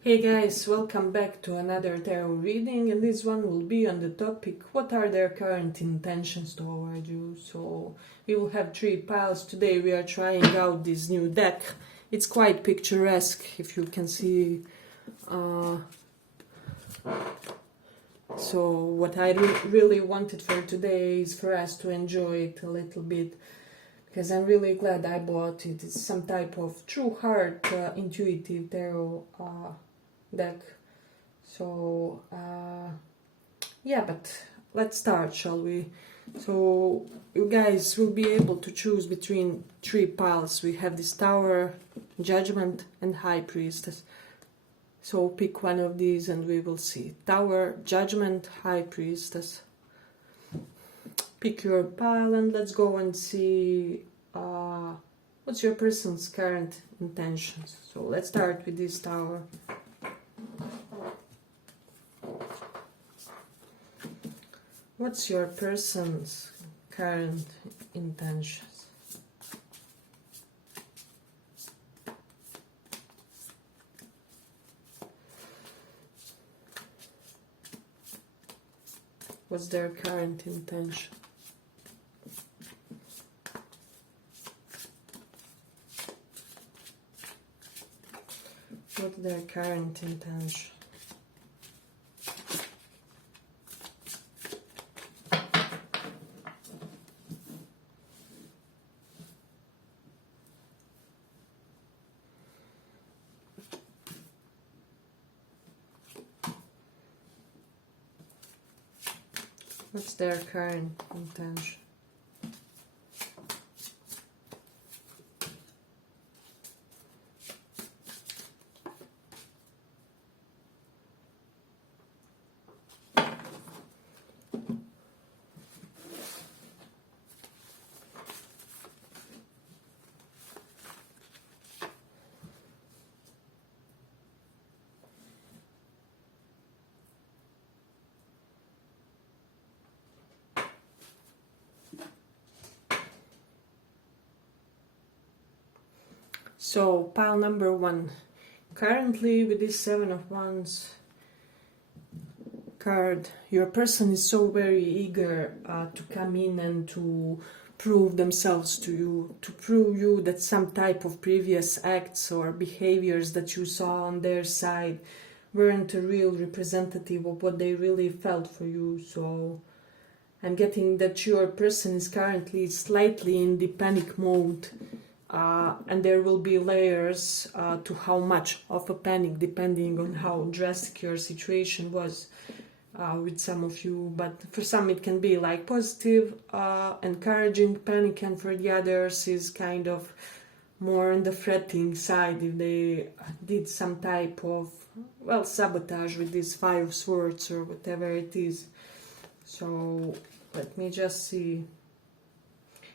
Hey guys, welcome back to another tarot reading, and this one will be on the topic what are their current intentions toward you. So we will have 3 piles. Today we are trying out this new deck. It's quite picturesque, if you can see. So what I really wanted for today is for us to enjoy it a little bit, because I'm really glad I bought it. It's some type of true heart intuitive tarot deck. So yeah, but let's start, shall we? So you guys will be able to choose between 3 piles. We have this Tower, Judgment and High Priestess. So pick one of these and we will see. Tower, Judgment, High Priestess. Pick your pile and let's go and see what's your person's current intentions. So let's start with this Tower. What's your person's current intentions? What's their current intention? What's their current intention? What's their current intention? So, pile number 1. Currently, with this 7 of Wands card, your person is so very eager to come in and to prove themselves to you, to prove you that some type of previous acts or behaviors that you saw on their side weren't a real representative of what they really felt for you. So, I'm getting that your person is currently slightly in the panic mode. And there will be layers to how much of a panic, depending on how drastic your situation was with some of you. But for some it can be like positive, encouraging panic, and for the others is kind of more on the fretting side if they did some type of, well, sabotage with this 5 of Swords or whatever it is. So let me just see.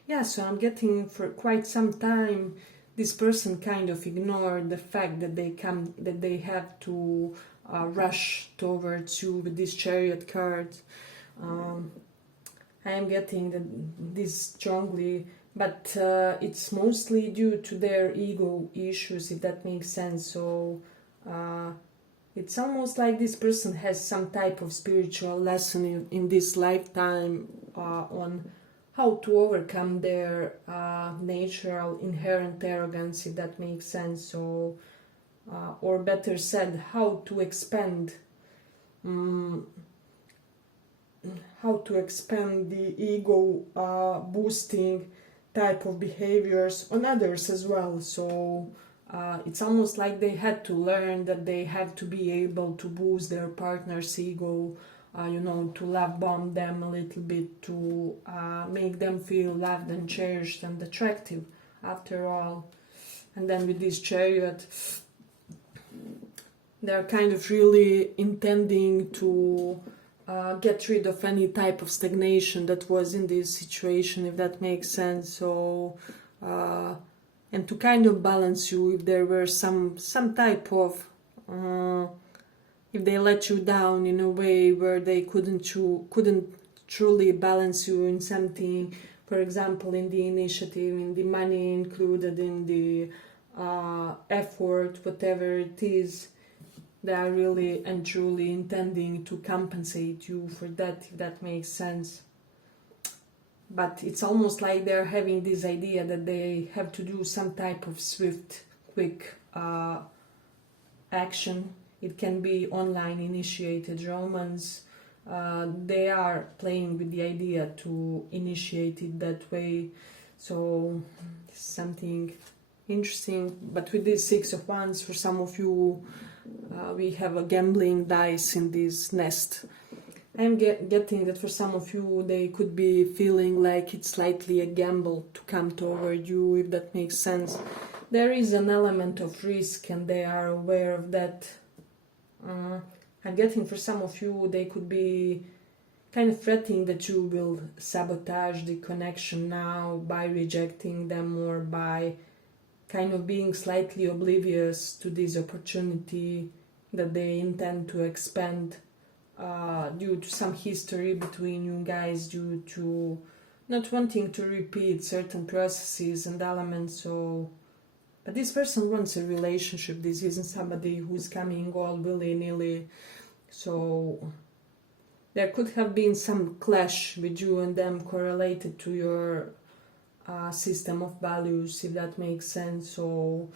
Yeah, so I'm getting for quite some time this person kind of ignored the fact that they have to rush towards you with this Chariot card. I am getting this strongly, but it's mostly due to their ego issues, if that makes sense. So it's almost like this person has some type of spiritual lesson in this lifetime on how to overcome their natural inherent arrogance, if that makes sense. So, or better said, how to expand the ego boosting type of behaviors on others as well. So it's almost like they had to learn that they have to be able to boost their partner's ego, to love bomb them a little bit, to make them feel loved and cherished and attractive after all. And then with this Chariot, they're kind of really intending to get rid of any type of stagnation that was in this situation, if that makes sense. So and to kind of balance you if there were some type of if they let you down in a way where they couldn't truly balance you in something, for example, in the initiative, in the money included, in the effort, whatever it is, they are really and truly intending to compensate you for that, if that makes sense. But it's almost like they're having this idea that they have to do some type of swift, quick action. It can be online initiated romance. They are playing with the idea to initiate it that way. So something interesting. But with this Six of Wands, for some of you, we have a gambling dice in this nest. I'm getting that for some of you, they could be feeling like it's slightly a gamble to come toward you, if that makes sense. There is an element of risk and they are aware of that. I'm getting for some of you, they could be kind of threatening that you will sabotage the connection now by rejecting them, or by kind of being slightly oblivious to this opportunity that they intend to expand due to some history between you guys, due to not wanting to repeat certain processes and elements. So, but this person wants a relationship. This isn't somebody who's coming all willy-nilly. So there could have been some clash with you and them correlated to your system of values, if that makes sense. So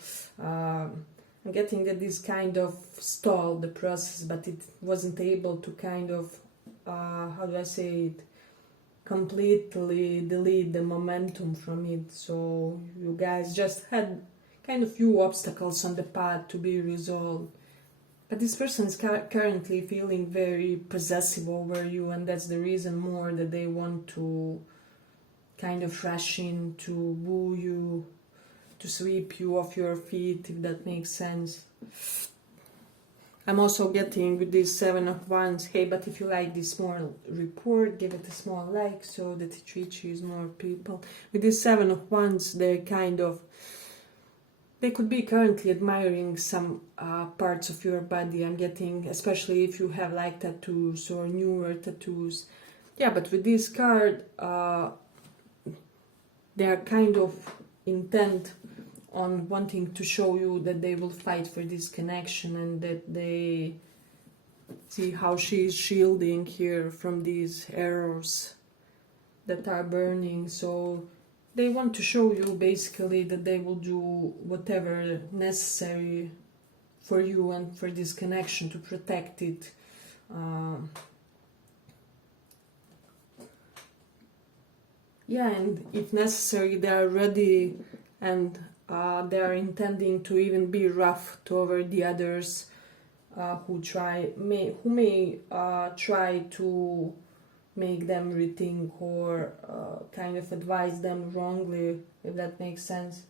I'm getting that this kind of stalled the process, but it wasn't able to kind of, how do I say it, completely delete the momentum from it. So you guys just had kind of few obstacles on the path to be resolved. But this person is currently feeling very possessive over you, and that's the reason more that they want to kind of rush in to woo you, to sweep you off your feet, if that makes sense. I'm also getting with this Seven of Wands, hey, but if you like this small report, give it a small like so that it reaches more people. With this Seven of Wands, they could be currently admiring some parts of your body. I'm getting, especially if you have like tattoos or newer tattoos. Yeah, but with this card, they are kind of intent on wanting to show you that they will fight for this connection, and that they see how she's shielding here from these arrows that are burning. So they want to show you basically that they will do whatever necessary for you and for this connection to protect it. Yeah, and if necessary, they are ready, and they are intending to even be rough toward the others who may try to make them rethink or kind of advise them wrongly, if that makes sense.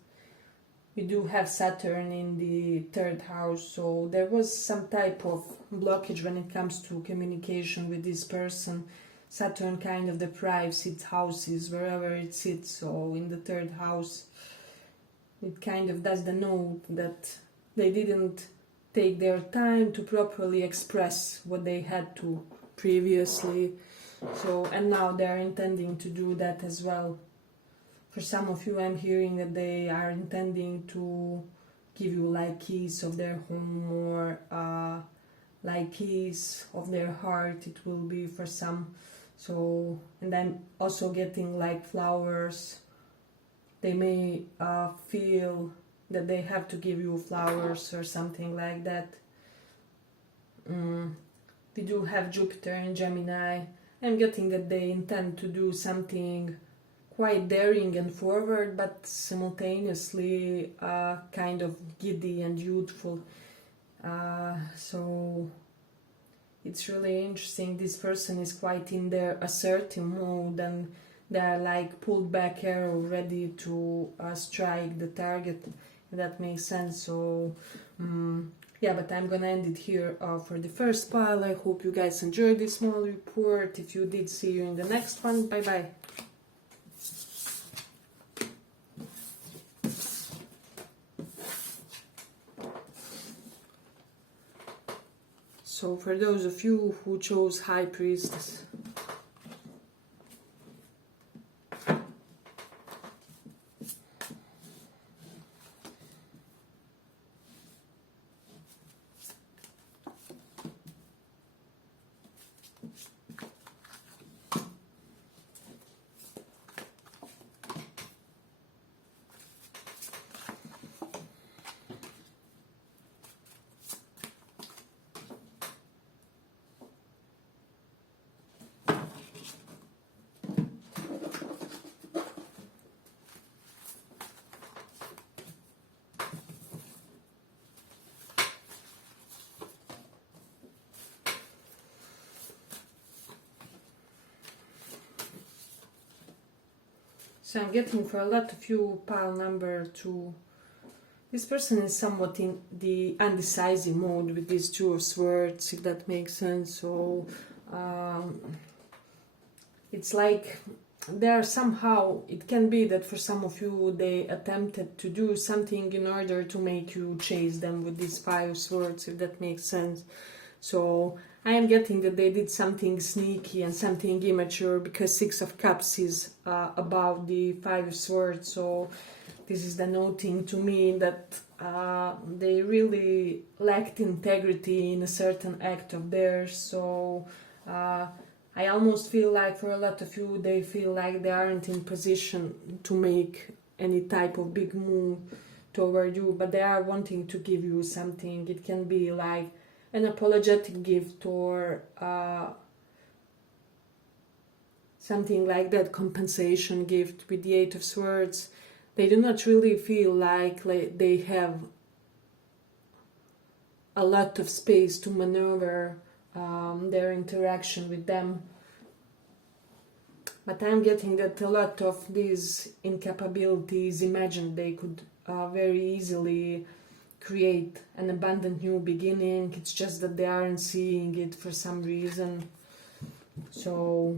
We do have Saturn in the 3rd house, so there was some type of blockage when it comes to communication with this person. Saturn kind of deprives its houses wherever it sits, so in the 3rd house it kind of does the note that they didn't take their time to properly express what they had to previously. So, and now they are intending to do that as well. For some of you, I'm hearing that they are intending to give you like keys of their home, or like keys of their heart, it will be for some. So, and I'm also getting like flowers. They may feel that they have to give you flowers or something like that. We do have Jupiter and Gemini. I'm getting that they intend to do something quite daring and forward, but simultaneously kind of giddy and youthful. So it's really interesting. This person is quite in their assertive mode, and they're like pulled back arrow ready to strike the target, if that makes sense. So yeah, but I'm gonna end it here for the first pile. I hope you guys enjoyed this small report. If you did, see you in the next one. Bye bye. So for those of you who chose High Priestess, So I'm getting for a lot of you pile number 2. This person is somewhat in the undecisive mode with these 2 of swords, if that makes sense. So it's like there somehow, it can be that for some of you they attempted to do something in order to make you chase them with these 5 swords, if that makes sense. So I am getting that they did something sneaky and something immature, because 6 of Cups is about the 5 swords. So this is denoting to me that they really lacked integrity in a certain act of theirs. So I almost feel like for a lot of you, they feel like they aren't in position to make any type of big move toward you, but they are wanting to give you something. It can be like an apologetic gift or something like that, compensation gift with the 8 of Swords. They do not really feel like they have a lot of space to maneuver their interaction with them. But I'm getting that a lot of these incapabilities imagined they could very easily create an abundant new beginning. It's just that they aren't seeing it for some reason. So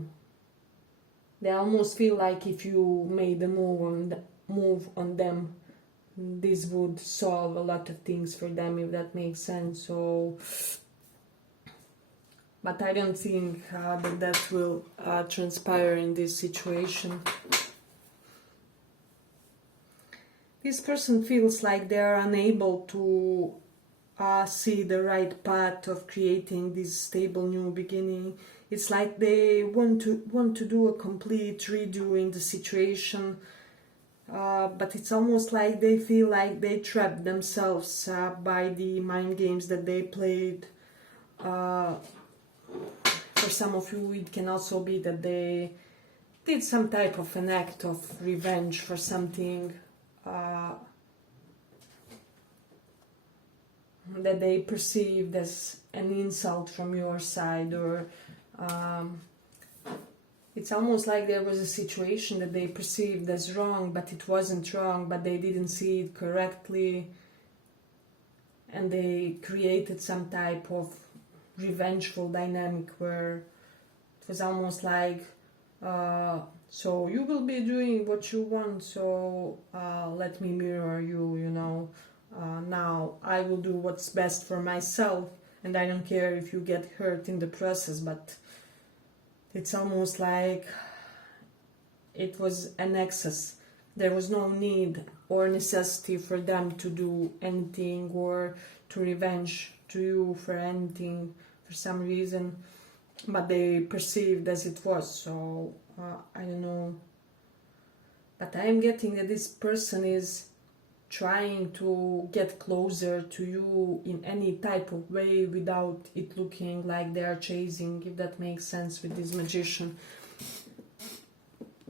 they almost feel like if you made a move on them, this would solve a lot of things for them, if that makes sense. So, but I don't think that will transpire in this situation. This person feels like they are unable to see the right path of creating this stable new beginning. It's like they want to do a complete redo in the situation, but it's almost like they feel like they trapped themselves by the mind games that they played. For some of you, it can also be that they did some type of an act of revenge for something that they perceived as an insult from your side, or it's almost like there was a situation that they perceived as wrong, but it wasn't wrong, but they didn't see it correctly, and they created some type of revengeful dynamic where it was almost like so you will be doing what you want, so let me mirror you, you know. Now I will do what's best for myself, and I don't care if you get hurt in the process. But it's almost like it was an excess. There was no need or necessity for them to do anything or to revenge to you for anything for some reason, but they perceived as it was. So I don't know, but I am getting that this person is trying to get closer to you in any type of way without it looking like they are chasing, if that makes sense, with this Magician.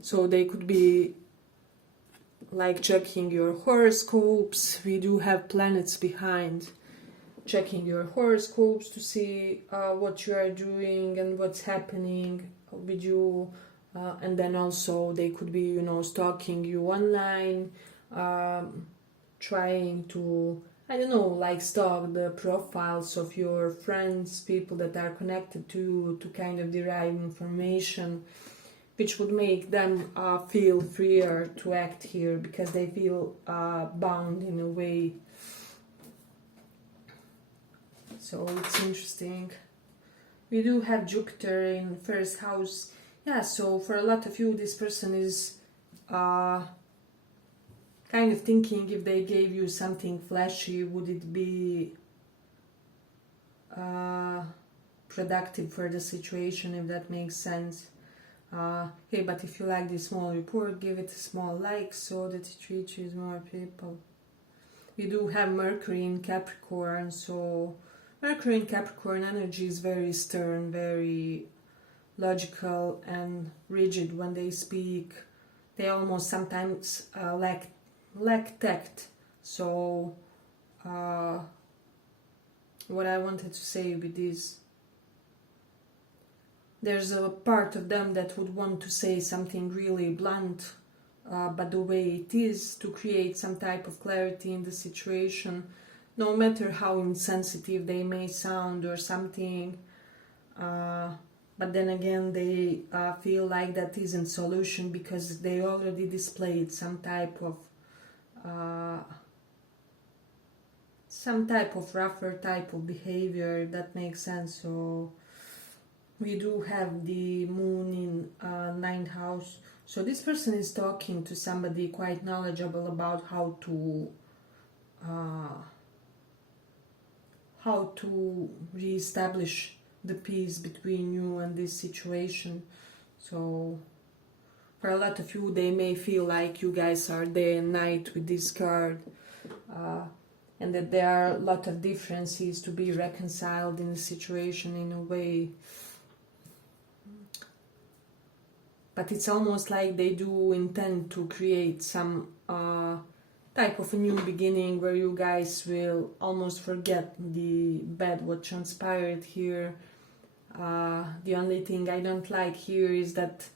So they could be like checking your horoscopes. We do have planets behind. Checking your horoscopes to see what you are doing and what's happening with you, and then also they could be, you know, stalking you online, trying to, I don't know, like stalk the profiles of your friends, people that are connected to you, to kind of derive information which would make them feel freer to act here, because they feel bound in a way. So it's interesting. We do have Jupiter in first house. Yeah, so for a lot of you, this person is kind of thinking, if they gave you something flashy, would it be productive for the situation, if that makes sense. Hey, but if you like this small report, give it a small like so that it reaches more people. We do have Mercury in Capricorn, so Mercury in Capricorn energy is very stern, very logical and rigid when they speak. They almost sometimes lack tact. So what I wanted to say with this, there's a part of them that would want to say something really blunt but the way it is, to create some type of clarity in the situation, no matter how insensitive they may sound or something. But then again, they feel like that isn't solution because they already displayed some type of rougher type of behavior, if that makes sense. So we do have the moon in ninth house. So this person is talking to somebody quite knowledgeable about how to reestablish the peace between you and this situation. So for a lot of you, they may feel like you guys are day and night with this card, and that there are a lot of differences to be reconciled in the situation in a way. But it's almost like they do intend to create some type of a new beginning where you guys will almost forget the bad what transpired here. The only thing I don't like here is that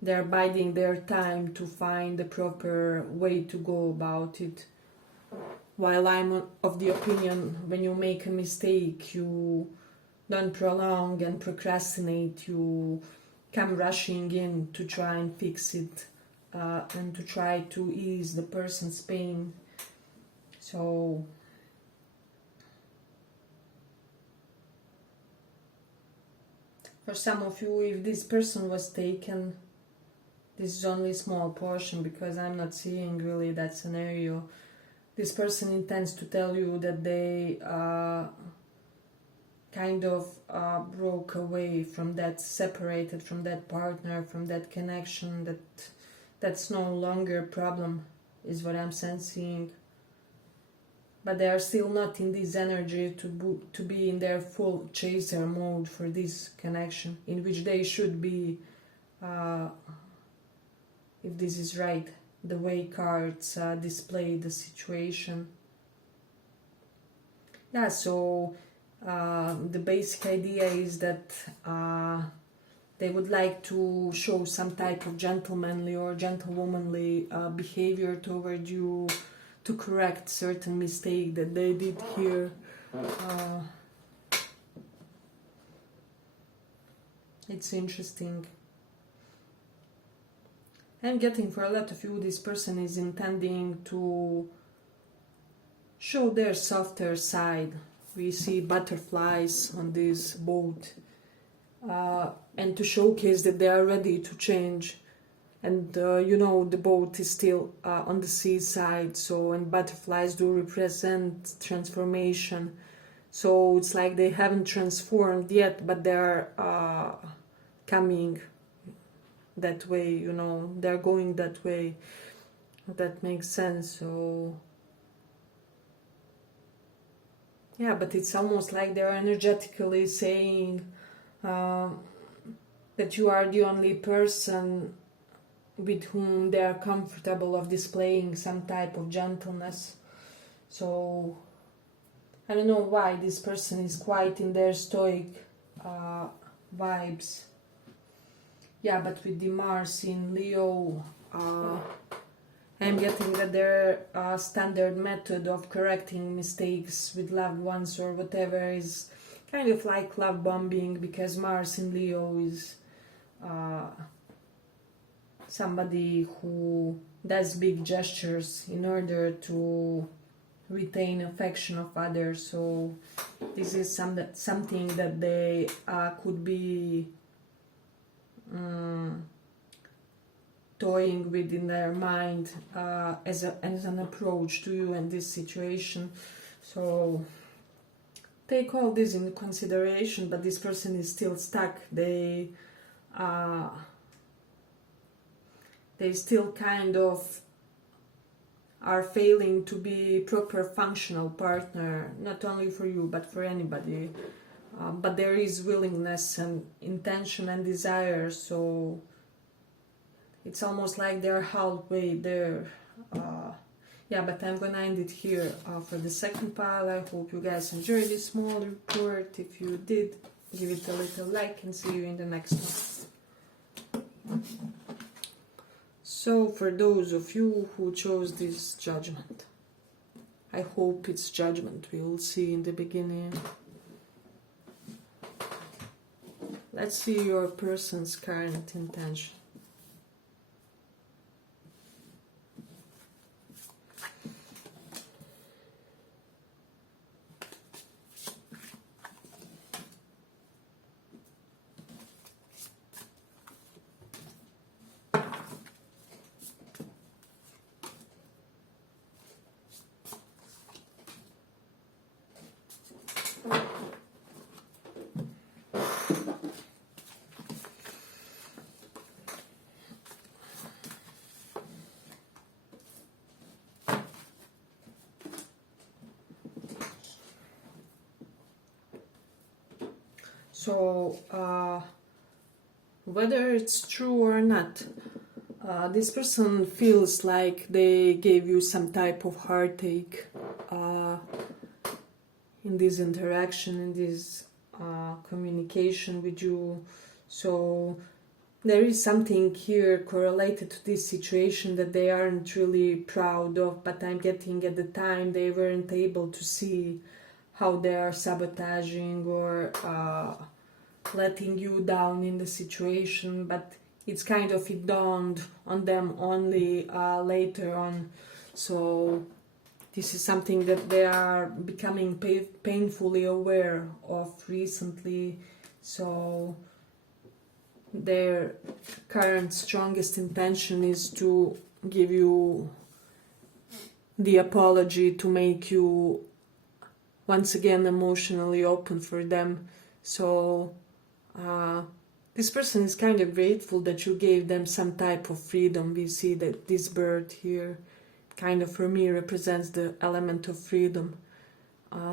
they're biding their time to find the proper way to go about it. While I'm of the opinion, when you make a mistake, you don't prolong and procrastinate, you come rushing in to try and fix it, and to try to ease the person's pain. So for some of you, if this person was taken, this is only a small portion because I'm not seeing really that scenario. This person intends to tell you that they kind of broke away from that, separated from that partner, from that connection, that's no longer a problem, is what I'm sensing. But they are still not in this energy to be in their full chaser mode for this connection, in which they should be, if this is right, the way cards display the situation. Yeah, so the basic idea is that they would like to show some type of gentlemanly or gentlewomanly behavior toward you, to correct certain mistake that they did here. It's interesting. I'm getting for a lot of you, this person is intending to show their softer side. We see butterflies on this boat, and to showcase that they are ready to change. And the boat is still on the seaside, so, and butterflies do represent transformation. So it's like they haven't transformed yet, but they're coming that way, they're going that way. That makes sense. So yeah, but it's almost like they're energetically saying that you are the only person with whom they are comfortable of displaying some type of gentleness. So I don't know why this person is quite in their stoic vibes. Yeah, but with the Mars in Leo, I'm getting that their standard method of correcting mistakes with loved ones or whatever is kind of like love bombing, because Mars in Leo is somebody who does big gestures in order to retain affection of others. So this is something that they could be toying with in their mind as an approach to you in this situation. So take all this into consideration, but this person is still stuck. They still kind of are failing to be proper functional partner, not only for you but for anybody. But there is willingness and intention and desire, so it's almost like they're halfway there. Yeah, but I'm gonna end it here for the second pile. I hope you guys enjoyed this small report. If you did, give it a little like and see you in the next one. So for those of you who chose this judgment, I hope it's judgment. We will see in the beginning. Let's see your person's current intention. So, whether it's true or not, this person feels like they gave you some type of heartache in this interaction, in this communication with you. So, there is something here correlated to this situation that they aren't really proud of, but I'm getting at the time they weren't able to see how they are sabotaging or letting you down in the situation, but it's kind of, it dawned on them only later on. So this is something that they are becoming painfully aware of recently. So their current strongest intention is to give you the apology, to make you once again emotionally open for them. So this person is kind of grateful that you gave them some type of freedom. We see that this bird here kind of for me represents the element of freedom.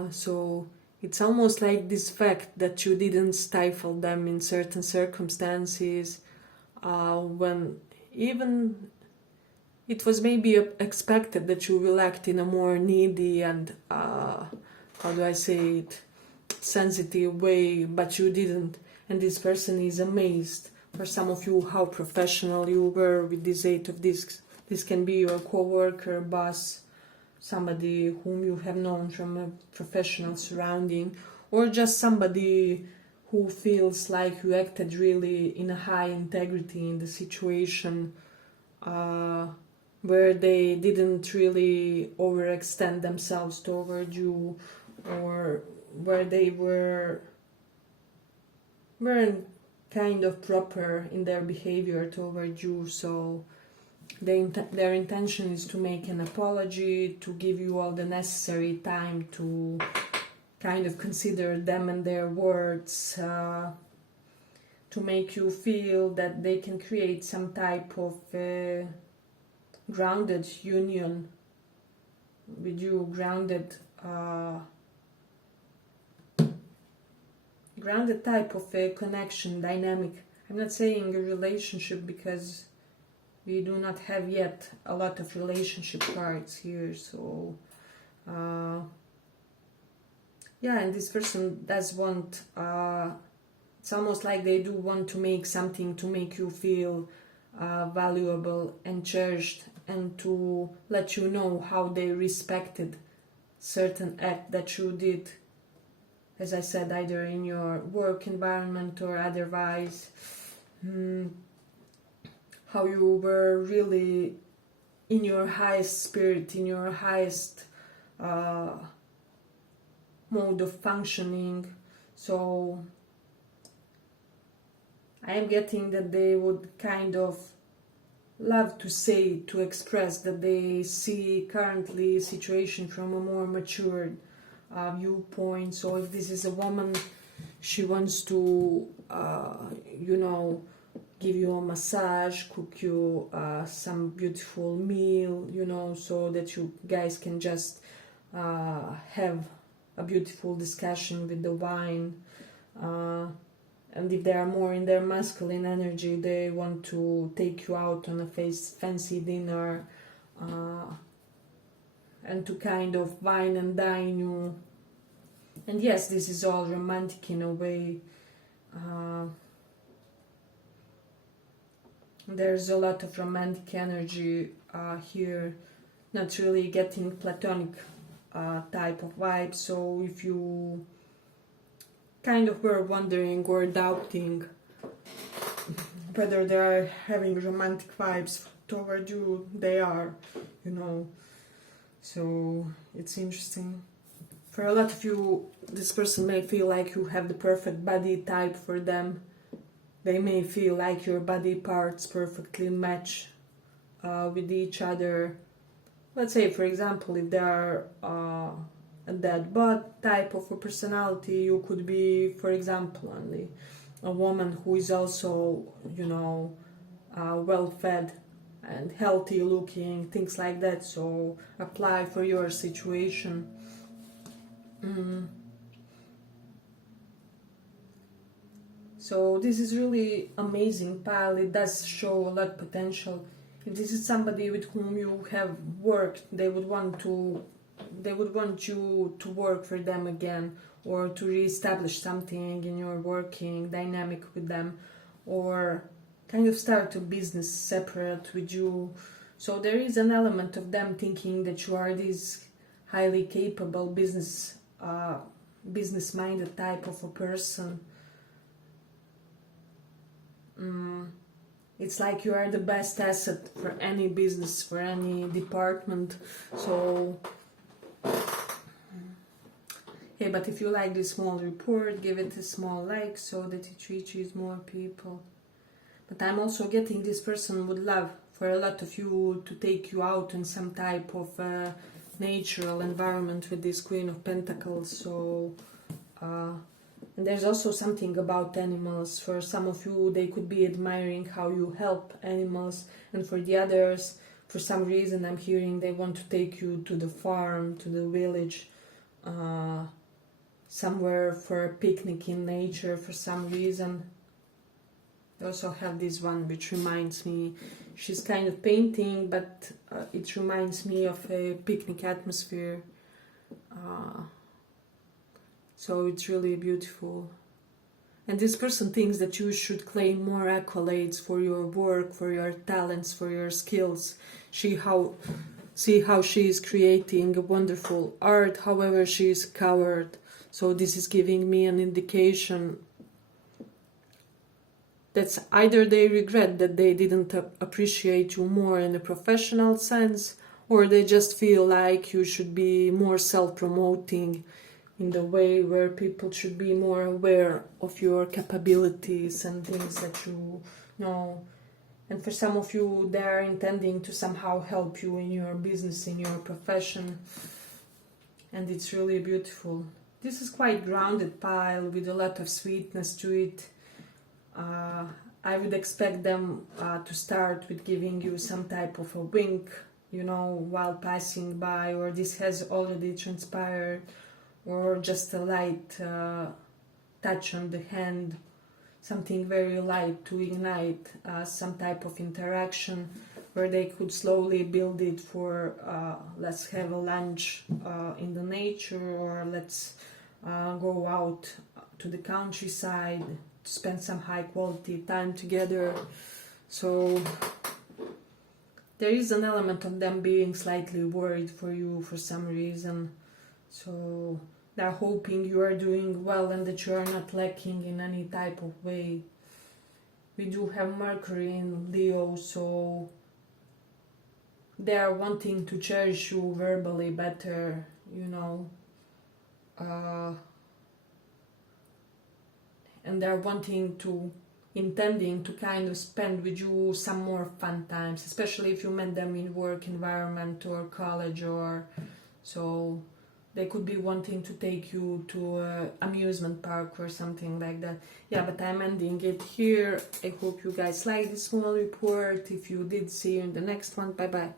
So it's almost like this fact that you didn't stifle them in certain circumstances, when even it was maybe expected that you will act in a more needy and how do I say it, sensitive way, but you didn't. And this person is amazed, for some of you, how professional you were with this Eight of Discs. This can be your co-worker, boss, somebody whom you have known from a professional surrounding, or just somebody who feels like you acted really in a high integrity in the situation, where they didn't really overextend themselves toward you, or where they weren't kind of proper in their behavior toward you. So their intention is to make an apology, to give you all the necessary time to kind of consider them and their words, to make you feel that they can create some type of grounded union with you, grounded type of a connection, dynamic. I'm not saying a relationship because we do not have yet a lot of relationship cards here. So yeah, and this person does want, it's almost like they do want to make something to make you feel valuable and cherished, and to let you know how they respected certain act that you did, as I said, either in your work environment or otherwise. How you were really in your highest spirit, in your highest mode of functioning. So I am getting that they would kind of love to say, to express that they see currently situation from a more matured viewpoint. So if this is a woman, she wants to, give you a massage, cook you some beautiful meal, so that you guys can just have a beautiful discussion with the wine. And if they are more in their masculine energy, they want to take you out on a fancy dinner, and to kind of wine and dine you. And yes, this is all romantic in a way. There's a lot of romantic energy here, not really getting platonic type of vibe. So if you kind of were wondering or doubting whether they are having romantic vibes toward you, they are, you know. So it's interesting. For a lot of you, this person may feel like you have the perfect body type for them. They may feel like your body parts perfectly match with each other. Let's say, for example, if they are a dead butt type of a personality, you could be, for example, only a woman who is also, you know, well-fed and healthy looking, things like that. So apply for your situation. So this is really amazing pile. It does show a lot of potential. If this is somebody with whom you have worked, they would want you to work for them again, or to reestablish something in your working dynamic with them, or kind of start a business separate with you. So there is an element of them thinking that you are this highly capable business-minded type of a person. It's like you are the best asset for any business, for any department. So, hey, but if you like this small report, give it a small like so that it reaches more people. But I'm also getting this person would love for a lot of you to take you out in some type of natural environment with this Queen of Pentacles. So, and there's also something about animals. For some of you, they could be admiring how you help animals, and for the others, for some reason, I'm hearing they want to take you to the farm, to the village, somewhere for a picnic in nature for some reason. I also have this one which reminds me, she's kind of painting, but it reminds me of a picnic atmosphere. So it's really beautiful. And this person thinks that you should claim more accolades for your work, for your talents, for your skills. See how she is creating a wonderful art, however she is covered. So this is giving me an indication that's either they regret that they didn't appreciate you more in a professional sense, or they just feel like you should be more self-promoting in the way where people should be more aware of your capabilities and things that you know. And for some of you, they are intending to somehow help you in your business, in your profession. And it's really beautiful. This is quite grounded pile with a lot of sweetness to it. I would expect them to start with giving you some type of a wink, you know, while passing by, or this has already transpired, or just a light touch on the hand, something very light to ignite some type of interaction where they could slowly build it for let's have a lunch in the nature, or let's go out to the countryside to spend some high quality time together. So there is an element of them being slightly worried for you for some reason. So they're hoping you are doing well and that you are not lacking in any type of way. We do have Mercury in Leo, so they are wanting to cherish you verbally better, you know. And they're intending to kind of spend with you some more fun times, especially if you met them in work environment or college, or so they could be wanting to take you to an amusement park or something like that. Yeah, but I'm ending it here. I hope you guys like this small report. If you did, see you in the next one. Bye bye.